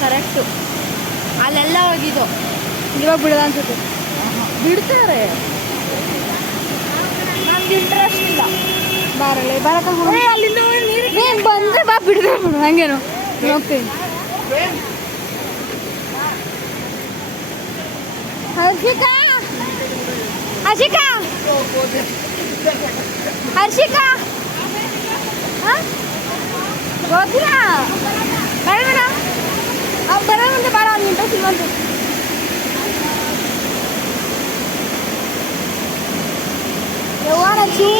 Correct ಅಲ್ಲೆಲ್ಲ ಹೋಗಿದ್ದು ಇವಾಗ ಬಿಡೋದು ಅನ್ಸುತ್ತೆ. ಬಿಡ್ತಾರೆ, ನಮ್ಗೆ ಇಂಟ್ರೆಸ್ಟ್ ಇಲ್ಲ. ಬಾರಲ್ಲ ಬರಕ ಅಲ್ಲಿಂದ ನೀರು ಬಂದರೆ ಬಾ ಬಿಡ್ತಾರೆ ಬಿಡು, ಹಂಗೇನು ಹೋಗ್ತೀನಿ. ಹರ್ಷಿಕಾ ಹರ್ಷಿಕಾ ಹರ್ಷಿಕಾ ಗೊತ್ತಿಲ್ಲ ಬೇಡ ಮೇಡಮ್, ಅವ್ರು ಬರೋ ಮುಂದೆ ಬೇಡ, ಅವ್ನು ಇಂಟ್ರೆಸ್ಟ್ ಇಲ್ವಂತು. ಯವ್ವಾನಚ್ಚು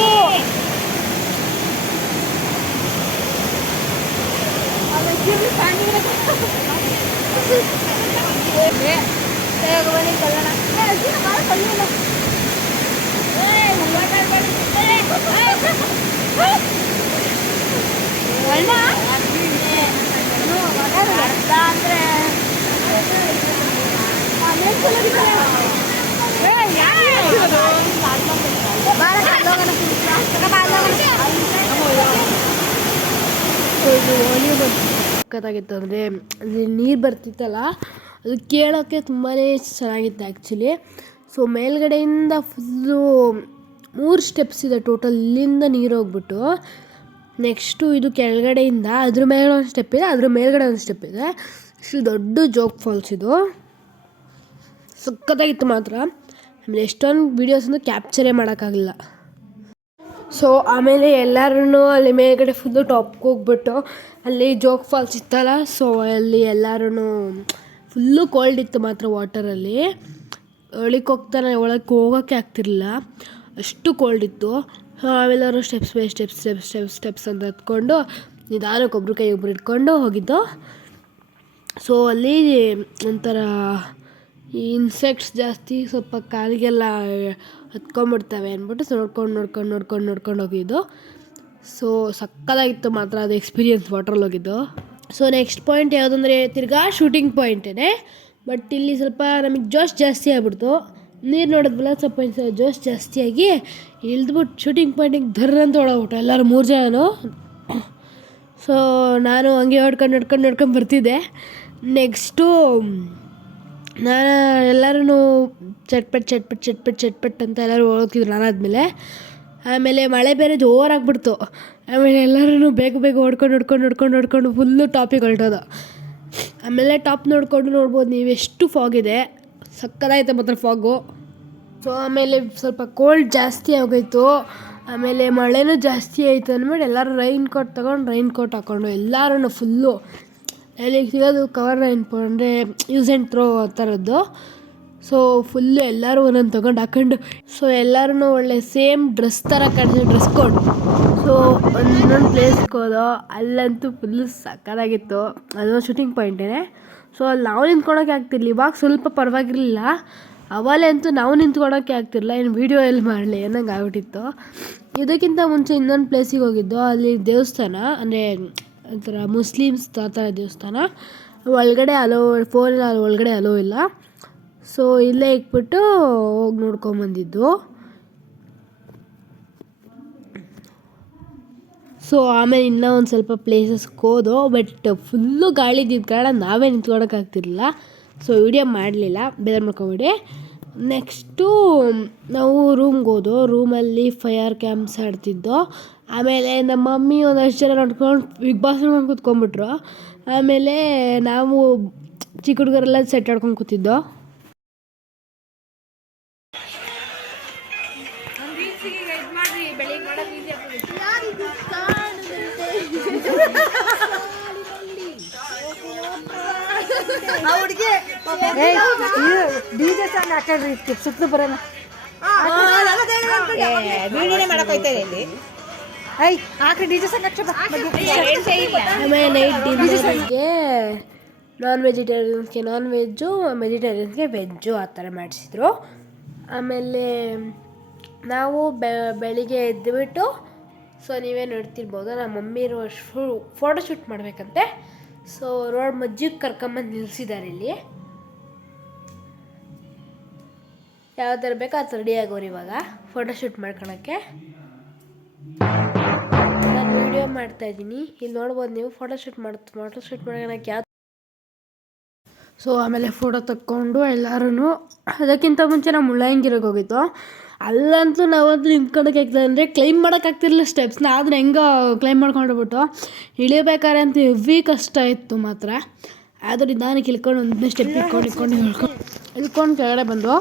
ಸಕ್ಕತ್ತಾಗಿತ್ತು. ಅಂದರೆ ಅಲ್ಲಿ ನೀರು ಬರ್ತಿತ್ತಲ್ಲ, ಅದು ಕೇಳೋಕ್ಕೆ ತುಂಬಾ ಚೆನ್ನಾಗಿತ್ತು ಆ್ಯಕ್ಚುಲಿ. ಸೊ ಮೇಲ್ಗಡೆಯಿಂದ ಫುಲ್ಲು 3 ಸ್ಟೆಪ್ಸ್ ಇದೆ ಟೋಟಲ್. ಇಲ್ಲಿಂದ ನೀರು ಹೋಗ್ಬಿಟ್ಟು ನೆಕ್ಸ್ಟು ಇದು ಕೆಳಗಡೆಯಿಂದ ಅದ್ರ ಮೇಲೆ ಒಂದು ಸ್ಟೆಪ್ ಇದೆ, ಅದ್ರ ಮೇಲ್ಗಡೆ ಒಂದು ಸ್ಟೆಪ್ ಇದೆ. ಇಷ್ಟು ದೊಡ್ಡ ಜೋಗ್ ಫಾಲ್ಸ್ ಇದು, ಸಕ್ಕತ್ತಾಗಿತ್ತು ಮಾತ್ರ. ಆಮೇಲೆ ಎಷ್ಟೊಂದು ವೀಡಿಯೋಸನ್ನು ಕ್ಯಾಪ್ಚರೇ ಮಾಡೋಕ್ಕಾಗಲಿಲ್ಲ. ಸೊ ಆಮೇಲೆ ಎಲ್ಲರೂ ಅಲ್ಲಿ ಮೇಲ್ಗಡೆ ಫುಲ್ಲು ಟಾಪ್ಗೆ ಹೋಗ್ಬಿಟ್ಟು ಅಲ್ಲಿ ಜೋಗ್ ಫಾಲ್ಸ್ ಇತ್ತಲ್ಲ, ಸೊ ಅಲ್ಲಿ ಎಲ್ಲರೂ ಫುಲ್ಲು ಕೋಲ್ಡ್ ಇತ್ತು ಮಾತ್ರ ವಾಟರಲ್ಲಿ. ಒಳಗೆ ಹೋಗೋಕ್ಕೆ ಆಗ್ತಿರಲಿಲ್ಲ, ಅಷ್ಟು ಕೋಲ್ಡ್ ಇತ್ತು. ಆಮೇಲೆ steps by steps steps steps steps ಅಂತ ಹತ್ಕೊಂಡು ನಿಧಾನಕ್ಕೆ ಒಬ್ರು ಕೈ ಒಬ್ರು ಇಟ್ಕೊಂಡು ಹೋಗಿದ್ದು. ಸೊ ಅಲ್ಲಿ ಒಂಥರ ಈ ಇನ್ಸೆಕ್ಟ್ಸ್ ಜಾಸ್ತಿ, ಸ್ವಲ್ಪ ಕಾಲಿಗೆಲ್ಲ ಹತ್ಕೊಂಡ್ಬಿಡ್ತವೆ ಅಂದ್ಬಿಟ್ಟು ನೋಡ್ಕೊಂಡು ಹೋಗಿದ್ದು. ಸೊ ಸಕ್ಕತ್ತಾಗಿತ್ತು ಮಾತ್ರ ಅದು ಎಕ್ಸ್ಪೀರಿಯನ್ಸ್ ವಾಟ್ರಲ್ಲಿ ಹೋಗಿದ್ದು. ಸೊ ನೆಕ್ಸ್ಟ್ ಪಾಯಿಂಟ್ ಯಾವುದಂದರೆ ತಿರ್ಗಾ ಶೂಟಿಂಗ್ ಪಾಯಿಂಟೇ. ಬಟ್ ಇಲ್ಲಿ ಸ್ವಲ್ಪ ನಮಗೆ ಜೋಶ್ ಜಾಸ್ತಿ ಆಗ್ಬಿಡ್ತು. ನೀರು ನೋಡಿದ್ವಲ್ಲ, ಸ್ವಲ್ಪ ಜೋಶ್ ಜಾಸ್ತಿಯಾಗಿ ಇಳಿದ್ಬಿಟ್ಟು ಶೂಟಿಂಗ್ ಪಾಯಿಂಟಿಗೆ ಧರ್ರಂತ ಹೊಡೋಗ್ಬಿಟ್ಟು ಎಲ್ಲರೂ 3 ಜನನು. ಸೊ ನಾನು ಹಂಗೆ ನೋಡ್ಕೊಂಡು ಬರ್ತಿದ್ದೆ. ನೆಕ್ಸ್ಟು ನಾನು ಎಲ್ಲರೂ ಚಟ್ಪಟ್ ಅಂತ ಎಲ್ಲರೂ ಹೋಗ್ತಿದ್ರು ನಾನಾದ್ಮೇಲೆ. ಆಮೇಲೆ ಮಳೆ ಬೇರೆ ಜೋರಾಗ್ಬಿಡ್ತು. ಆಮೇಲೆ ಎಲ್ಲರೂ ಬೇಗ ಹೊಡ್ಕೊಂಡು ಫುಲ್ಲು ಟಾಪಿಗೆ ಹೊರಟೋದು. ಆಮೇಲೆ ಟಾಪ್ ನೋಡ್ಬೋದು ನೀವು, ಎಷ್ಟು ಫಾಗಿದೆ, ಸಕ್ಕತ್ತಾಯ್ತು ಮಾತ್ರ ಫಾಗು. ಸೊ ಆಮೇಲೆ ಸ್ವಲ್ಪ ಕೋಲ್ಡ್ ಜಾಸ್ತಿ ಆಗೋಯ್ತು. ಆಮೇಲೆ ಮಳೆನೂ ಜಾಸ್ತಿ ಆಯಿತು ಅಂದ್ಬಿಟ್ಟು ಎಲ್ಲರೂ ರೈನ್ ಕೋಟ್ ಹಾಕ್ಕೊಂಡು ಎಲ್ಲರೂ ಫುಲ್ಲು ಎಲ್ಲಿಗೆ ಸಿಗೋದು ಕವರ್ ಅಂದರೆ ಯೂಸ್ ಆ್ಯಂಡ್ ಥ್ರೋ ಆ ಥರದ್ದು. ಸೊ ಫುಲ್ಲು ಎಲ್ಲರೂ ಒಂದೊಂದು ತೊಗೊಂಡು ಹಾಕೊಂಡು, ಸೊ ಎಲ್ಲರೂ ಒಳ್ಳೆ ಸೇಮ್ ಡ್ರೆಸ್ ಥರ ಡ್ರೆಸ್ ಕೋಡ್. ಸೊ ಇನ್ನೊಂದು ಪ್ಲೇಸ್ಗೆ ಹೋದೋ, ಅಲ್ಲಂತೂ ಫುಲ್ಲು ಸಕ್ಕತ್ತಾಗಿತ್ತು. ಅದು ಶೂಟಿಂಗ್ ಪಾಯಿಂಟೇ. ಸೊ ಅಲ್ಲಿ ನಾವು ನಿಂತ್ಕೊಳೋಕ್ಕೆ ಆಗ್ತಿರ್ಲಿಲ್ಲ. ಇವಾಗ ಸ್ವಲ್ಪ ಪರವಾಗಿರಲಿಲ್ಲ, ಅವಲೇ ಅಂತೂ ನಾವು ನಿಂತ್ಕೊಳೋಕ್ಕೆ ಆಗ್ತಿರಲಿಲ್ಲ. ಏನು ವೀಡಿಯೋ ಎಲ್ಲಿ ಮಾಡಲಿ ಅನ್ನಂಗೆ ಆಗ್ಬಿಟ್ಟಿತ್ತು. ಇದಕ್ಕಿಂತ ಮುಂಚೆ ಇನ್ನೊಂದು ಪ್ಲೇಸಿಗೆ ಹೋಗಿದ್ದು, ಅಲ್ಲಿ ದೇವಸ್ಥಾನ ಅಂದರೆ ಒಂಥರ ಮುಸ್ಲಿಮ್ಸ್ ಆ ಥರ ದೇವಸ್ಥಾನ. ಒಳಗಡೆ ಫೋನಲ್ಲಿ ಒಳಗಡೆ ಅಲೋ ಇಲ್ಲ. ಸೊ ಇಲ್ಲೇ ಇಟ್ಬಿಟ್ಟು ಹೋಗಿ ನೋಡ್ಕೊಂಬಂದಿದ್ದು. ಸೊ ಆಮೇಲೆ ಇನ್ನೂ ಒಂದು ಸ್ವಲ್ಪ ಪ್ಲೇಸಸ್ಗೆ ಹೋದೋ, ಬಟ್ ಫುಲ್ಲು ಗಾಳಿ ಇದ್ದಿದ್ದ ಕಾರಣ ನಾವೇ ನಿಂತ್ಕೊಳೋಕ್ಕಾಗ್ತಿರ್ಲಿಲ್ಲ. ಸೊ ವಿಡಿಯೋ ಮಾಡಲಿಲ್ಲ, ಬೇರೆ ಮಾಡ್ಕೊಬೇಡಿ. ನೆಕ್ಸ್ಟು ನಾವು ರೂಮ್ಗೆ ಹೋದೋ. ರೂಮಲ್ಲಿ ಫೈರ್ ಕ್ಯಾಂಪ್ಸ್ ಆಡ್ತಿದ್ದೋ. ಆಮೇಲೆ ನಮ್ಮ ಮಮ್ಮಿ ಒಂದಷ್ಟು ಜನ ನೋಡ್ಕೊಂಡು ಬಿಗ್ ಬಾಸ್ ನೋಡ್ಕೊಂಡು ಕೂತ್ಕೊಂಡ್ಬಿಟ್ರು. ಆಮೇಲೆ ನಾವು ಚಿಕ್ಕ ಹುಡುಗರೆಲ್ಲ ಸೆಟ್ ಆಡ್ಕೊಂಡು ಕೂತಿದ್ದೋ. ಹುಡುಗಿ ಡಿಜೆ ಸಾಂಗ್ ಹಾಕೊಂಡ್ರಿ ಸುತ್ತಲೂ ಬರೋಣ. ಇಲ್ಲಿ ಹಾಕ್ರಿ ಡಿಜೆ ಸಾಂಗ್ ಆಮೇಲೆ ನೈಟ್ ಡಿನ್ನರ್ಗೆ ನಾನ್ ವೆಜಿಟೇರಿಯನ್ಸ್ಗೆ ನಾನ್ ವೆಜ್ಜು, ವೆಜಿಟೇರಿಯನ್ಸ್ಗೆ ವೆಜ್ಜು ಆ ಥರ ಮಾಡಿಸಿದ್ರು. ಆಮೇಲೆ ನಾವು ಬೆಳಿಗ್ಗೆ ಎದ್ದುಬಿಟ್ಟು ಸೊ ನೀವೇ ನೋಡ್ತಿರ್ಬೋದು ನಮ್ಮ ಮಮ್ಮಿ ಫೋಟೋ ಶೂಟ್ ಮಾಡಬೇಕಂತೆ. ಸೊ ರೋಡ್ ಮಜ್ಜಿಗೆ ಕರ್ಕೊಂಬಂದು ನಿಲ್ಲಿಸಿದ್ದಾರೆ ಇಲ್ಲಿ. ಯಾವ ಥರ ಬೇಕೋ ಆ ಥರ ರೆಡಿ ಆಗೋರು ಇವಾಗ ಫೋಟೋ ಶೂಟ್ ಮಾಡ್ಕೊಳಕ್ಕೆ. ನಾನು ವೀಡಿಯೋ ಮಾಡ್ತಾಯಿದ್ದೀನಿ, ಇಲ್ಲಿ ನೋಡ್ಬೋದು ನೀವು. ಫೋಟೋ ಶೂಟ್ ಮಾಡ್ಕೊಳಕ್ಕೆ ಯಾವ. ಸೊ ಆಮೇಲೆ ಫೋಟೋ ತಕ್ಕೊಂಡು ಎಲ್ಲರೂ. ಅದಕ್ಕಿಂತ ಮುಂಚೆ ನಾವು ಮುಳ್ಳಯ್ಯನಗಿರಿಗೆ ಹೋಗಿದ್ದು. ಅಲ್ಲಂತೂ ನಾವಂತೂ ನಿಂತ್ಕೊಳಕ್ಕೆ ಆಗ್ತದೆ, ಅಂದರೆ ಕ್ಲೈಮ್ ಮಾಡೋಕ್ಕಾಗ್ತಿರಲಿಲ್ಲ ಸ್ಟೆಪ್ಸ್ನ. ಆದರೆ ಹೆಂಗೋ ಕ್ಲೈಮ್ ಮಾಡ್ಕೊಂಡೋಗ್ಬಿಟ್ಟು ಇಳಿಬೇಕಾದ್ರೆ ಅಂತೂ ಹೆವಿ ಕಷ್ಟ ಇತ್ತು ಮಾತ್ರ. ಆದರೂ ನಿಧಾನಕ್ಕೆ ಇಳ್ಕೊಂಡು ಒಂದನೇ ಸ್ಟೆಪ್ ಇಳ್ಕೊಂಡು ಕೆಳಗಡೆ ಬಂದು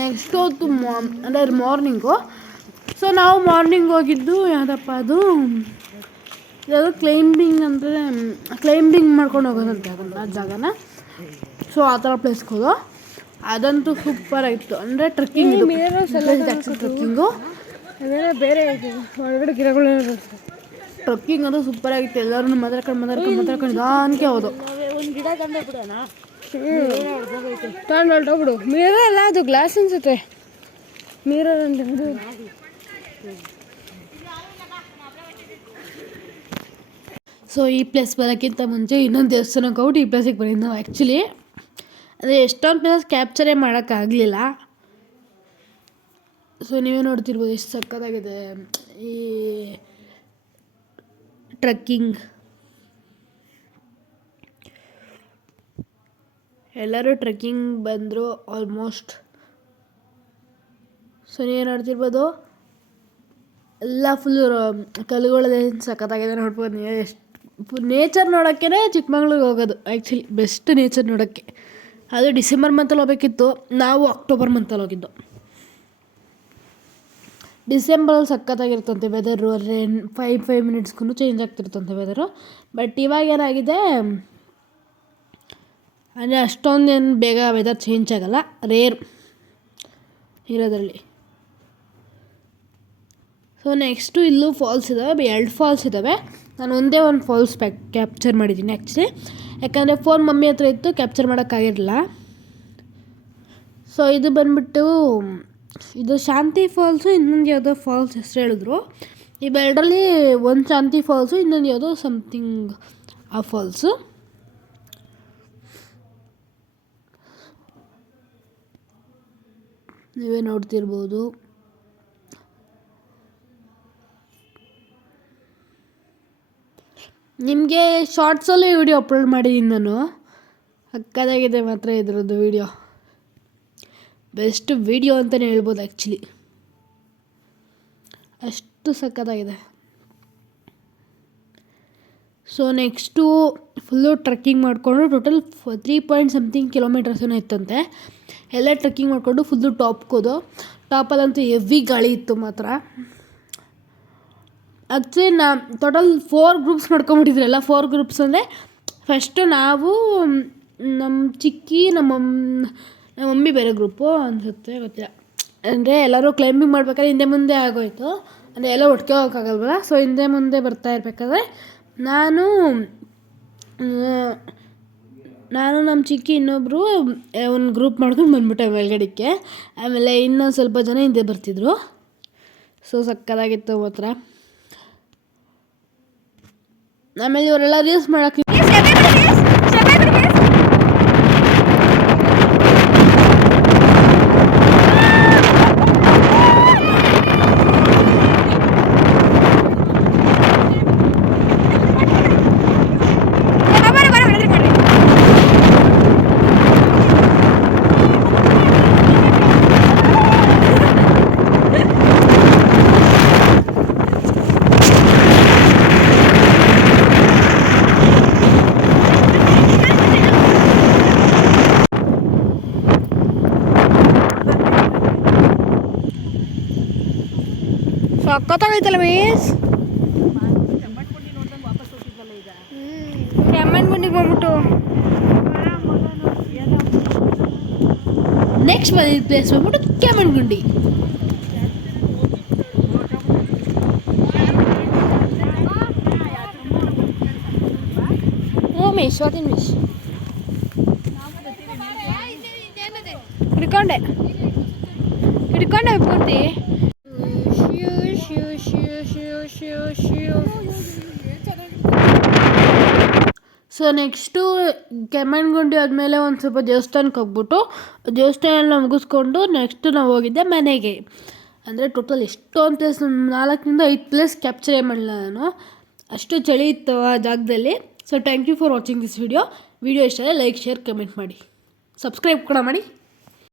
ನೆಕ್ಸ್ಟ್ ಹೊತ್ತು ಅಂದರೆ ಮಾರ್ನಿಂಗು. ಸೊ ನಾವು ಮಾರ್ನಿಂಗ್ ಹೋಗಿದ್ದು ಯಾವುದಪ್ಪ ಅದು ಯಾವುದೋ ಕ್ಲೈಂಬಿಂಗ್ ಮಾಡ್ಕೊಂಡು ಹೋಗೋದಂತೆ ಅದನ್ನು, ಆ ಜಾಗನ. ಸೊ ಆ ಥರ ಪ್ಲೇಸ್ಗೆ ಹೋದೋ. ಅದಂತೂ ಸೂಪರ್ ಆಗಿತ್ತು. ಅಂದರೆ ಟ್ರೆಕ್ಕಿಂಗು ಬೇರೆ ಒಳಗಡೆ ಗಿಡಗಳು ಟ್ರೆಕ್ಕಿಂಗ್ ಅದು ಸೂಪರ್ ಆಗಿತ್ತು. ಎಲ್ಲರೂ ಮಾತಾಡ್ಕೊಂಡು ನಿಧಾನಕ್ಕೆ ಹೋದು. ಒಂದು ಗಿಡ ತಂದೋಗ್ಬಿಡೋಣ, ತಗೊಂಡೋಗ್ಬಿಡು. ಮಿರರ್ ಅಲ್ಲ, ಅದು ಗ್ಲಾಸ್ ಅನ್ಸುತ್ತೆ. ಮಿರರ್ ಅಂತ ಸೊ ಈ ಪ್ಲೇಸ್ ಬರೋಕ್ಕಿಂತ ಮುಂಚೆ ಇನ್ನೊಂದು ದೇವಸ್ಥಾನಕ್ಕೆ ಹೋಗ್ಬಿಟ್ಟು ಈ ಪ್ಲೇಸಿಗೆ ಬಂದಿದ್ದು ನಾವು. ಆ್ಯಕ್ಚುಲಿ ಅಂದರೆ ಎಷ್ಟೊಂದು ಪ್ಲೇಸ್ ಕ್ಯಾಪ್ಚರೇ ಮಾಡೋಕ್ಕಾಗಲಿಲ್ಲ. ಸೊ ನೀವೇ ನೋಡ್ತಿರ್ಬೋದು ಎಷ್ಟು ಸಕ್ಕತ್ತಾಗಿದೆ ಈ ಟ್ರೆಕ್ಕಿಂಗ್. ಎಲ್ಲರೂ ಟ್ರೆಕ್ಕಿಂಗ್ ಬಂದರು ಆಲ್ಮೋಸ್ಟ್. ಸೊ ನೀವೇ ನೋಡ್ತಿರ್ಬೋದು ಎಲ್ಲ ಫುಲ್ಲು ಕಲ್ಲುಗಳದೇನು ಸಖತ್ತಾಗಿದೆ ನೋಡ್ಬೋದು ನೀವು. ಎಷ್ಟು ನೇಚರ್ ನೋಡೋಕ್ಕೆ ಚಿಕ್ಕಮಂಗ್ಳೂರಿಗೆ ಹೋಗೋದು ಆ್ಯಕ್ಚುಲಿ ಬೆಸ್ಟ್ ನೇಚರ್ ನೋಡೋಕ್ಕೆ. ಅದು ಡಿಸೆಂಬರ್ ಮಂತಲ್ಲಿ ಹೋಗ್ಬೇಕಿತ್ತು, ನಾವು ಅಕ್ಟೋಬರ್ ಮಂತಲ್ಲಿ ಹೋಗಿದ್ದು. ಡಿಸೆಂಬರಲ್ಲಿ ಸಖತ್ತಾಗಿರ್ತಂತೆ ವೆದರು. ಅಲ್ಲೇ 5 ಮಿನಿಟ್ಸ್ಗೂ ಚೇಂಜ್ ಆಗ್ತಿರ್ತಂತೆ ವೆದರು. ಬಟ್ ಇವಾಗ ಏನಾಗಿದೆ ಅಂದರೆ ಅಷ್ಟೊಂದೇನು ಬೇಗ ವೆದರ್ ಚೇಂಜ್ ಆಗಲ್ಲ, ರೇರ್ ಇರೋದ್ರಲ್ಲಿ. ಸೊ ನೆಕ್ಸ್ಟು ಇಲ್ಲೂ ಫಾಲ್ಸ್ ಇದ್ದಾವೆ, 2 ಫಾಲ್ಸ್ ಇದ್ದಾವೆ. ನಾನು ಒಂದೇ ಒಂದು ಫಾಲ್ಸ್ ಕ್ಯಾಪ್ಚರ್ ಮಾಡಿದ್ದೀನಿ ಆ್ಯಕ್ಚುಲಿ, ಯಾಕಂದರೆ ಫೋನ್ ಮಮ್ಮಿ ಹತ್ರ ಇತ್ತು, ಕ್ಯಾಪ್ಚರ್ ಮಾಡೋಕ್ಕಾಗಿರಲಿಲ್ಲ. ಸೊ ಇದು ಬಂದುಬಿಟ್ಟು ಇದು ಶಾಂತಿ ಫಾಲ್ಸು, ಇನ್ನೊಂದು ಯಾವುದೋ ಫಾಲ್ಸ್ ಹೆಸರು ಹೇಳಿದ್ರು. ಇವೆರಡರಲ್ಲಿ ಒಂದು ಶಾಂತಿ ಫಾಲ್ಸು, ಇನ್ನೊಂದು ಯಾವುದೋ ಸಮಥಿಂಗ್ ಆ ಫಾಲ್ಸು. ನೀವೇ ನೋಡ್ತಿರ್ಬೋದು. ನಿಮಗೆ ಶಾರ್ಟ್ಸಲ್ಲೇ ವಿಡಿಯೋ ಅಪ್ಲೋಡ್ ಮಾಡಿದ್ದೀನಿ ನಾನು. ಸಕ್ಕತ್ತಾಗಿದೆ ಮಾತ್ರ ಇದ್ರದ್ದು ವಿಡಿಯೋ. ಬೆಸ್ಟ್ ವಿಡಿಯೋ ಅಂತಲೇ ಹೇಳ್ಬೋದು ಆ್ಯಕ್ಚುಲಿ, ಅಷ್ಟು ಸಕ್ಕತ್ತಾಗಿದೆ. ಸೊ ನೆಕ್ಸ್ಟು ಫುಲ್ಲು ಟ್ರೆಕ್ಕಿಂಗ್ ಮಾಡಿಕೊಂಡು ಟೋಟಲ್ 3 ಕಿಲೋಮೀಟರ್ಸ್ ಏನೋ ಇತ್ತಂತೆ. ಎಲ್ಲ ಟ್ರೆಕ್ಕಿಂಗ್ ಮಾಡಿಕೊಂಡು ಫುಲ್ಲು ಟಾಪ್ಗೆ ಹೋದೋ. ಟಾಪಲ್ಲಂತೂ ಹೆವಿ ಗಾಳಿ ಇತ್ತು ಮಾತ್ರ. ಆ್ಯಕ್ಚುಲಿ ಟೋಟಲ್ 4 ಗ್ರೂಪ್ಸ್ ಮಾಡ್ಕೊಂಬಿಟ್ಟಿದ್ರು. ಎಲ್ಲ 4 ಗ್ರೂಪ್ಸ್ ಅಂದರೆ ಫಸ್ಟು ನಾವು, ನಮ್ಮ ಚಿಕ್ಕಿ, ನಮ್ಮ ಮಮ್ಮಿ ಬೇರೆ ಗ್ರೂಪು ಅನಿಸುತ್ತೆ, ಗೊತ್ತಿಲ್ಲ. ಅಂದರೆ ಎಲ್ಲರೂ ಕ್ಲೈಂಬಿಂಗ್ ಮಾಡ್ಬೇಕಾದ್ರೆ ಹಿಂದೆ ಮುಂದೆ ಆಗೋಯ್ತು, ಅಂದರೆ ಎಲ್ಲ ಒಟ್ಟಿಗೆ ಹೋಗೋಕ್ಕಾಗಲ್ವಲ್ಲ. ಸೊ ಹಿಂದೆ ಮುಂದೆ ಬರ್ತಾ ಇರಬೇಕಾದ್ರೆ ನಾನು ನಮ್ಮ ಚಿಕ್ಕಿ ಇನ್ನೊಬ್ಬರು ಒಂದು ಗ್ರೂಪ್ ಮಾಡ್ಕೊಂಡು ಬಂದ್ಬಿಟ್ಟೆ ಮೇಲ್ಗಡೆಗೆ. ಆಮೇಲೆ ಇನ್ನೊಂದು ಸ್ವಲ್ಪ ಜನ ಹಿಂದೆ ಬರ್ತಿದ್ರು. ಸೊ ಸಕ್ಕತ್ತಾಗಿತ್ತು ಮಾತ್ರ. ಆಮೇಲೆ ಇವರೆಲ್ಲ ರೀಲ್ಸ್ ಮಾಡೋಕ್ಕೆ ಸಕ್ಕತ್ತಾಗೈತಲ್ಲ ಮೀಸ್. ಕೆಮ್ಮಣ್ಗುಂಡಿಗೆ ಬಂದ್ಬಿಟ್ಟು ನೆಕ್ಸ್ಟ್ ಬಂದಿದ್ದ ಪ್ಲೇಸ್ ಬಂದ್ಬಿಟ್ಟು ಕೆಮ್ಮಣ್ಗುಂಡಿ. ಮಿಸ್ ವಾಟಿನ್ ಮಿಸ್ ಹಿಡ್ಕೊಂಡೆ ಪೂರ್ತಿ. ಸೊ ನೆಕ್ಸ್ಟು ಕೆಮ್ಮಣ್ಣುಗುಂಡಿ ಆದಮೇಲೆ ಒಂದು ಸ್ವಲ್ಪ ದೇವಸ್ಥಾನಕ್ಕೆ ಹೋಗ್ಬಿಟ್ಟು ದೇವಸ್ಥಾನ ಮುಗಿಸ್ಕೊಂಡು ನೆಕ್ಸ್ಟು ನಾವು ಹೋಗಿದ್ದೆ ಮನೆಗೆ. ಅಂದರೆ ಟೋಟಲ್ ಎಷ್ಟೊಂದು ಪ್ಲೇಸ್ 4-5 ಪ್ಲೇಸ್ ಕ್ಯಾಪ್ಚರೇ ಮಾಡಲಿಲ್ಲ ನಾನು, ಅಷ್ಟು ಚಳಿ ಇತ್ತು ಆ ಜಾಗದಲ್ಲಿ. So thank you for watching this video ಇಷ್ಟ ಆದರೆ ಲೈಕ್, ಶೇರ್, ಕಮೆಂಟ್ ಮಾಡಿ, ಸಬ್ಸ್ಕ್ರೈಬ್ ಕೂಡ ಮಾಡಿ.